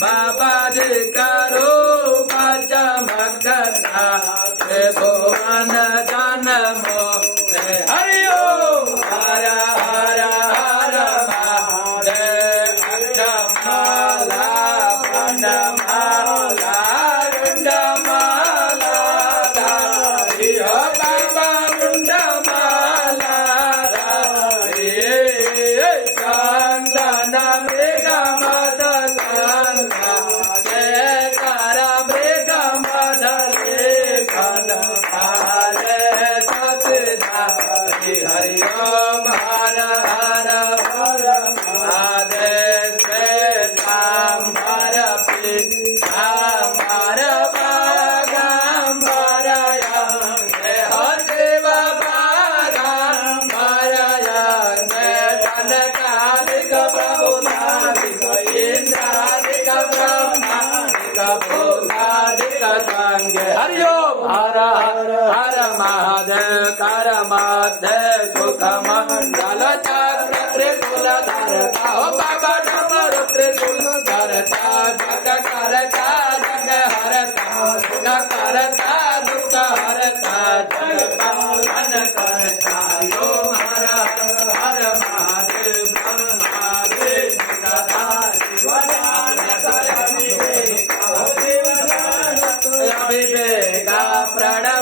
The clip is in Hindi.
बाबा जी करो चमकता भुवन जन्मो हरि ओम हर हर हर महादेव अक्षमाला पंडमाला रुंडमाला धारी हो बाबा रुंडमाला धारी चंदन मृग हरि ओम हर हर हर महादेव श्वेतांबर पीतांबर बागंबर हो शिव बागंबर धनकालिक प्रभुनादिक इंद्रादिक ब्रह्मादिक भूतादिक संगे हरि ओम हर हर हर महादेव कर मध्य सुखमंडल चक्र त्रिशूल धरता हो बाबा डमरू त्रिशूल धरता जग करता जग हरता सुख करता दुख हरता जग पालन करता ओम हर हर महादेव ब्रह्मादेव विवेका प्रणा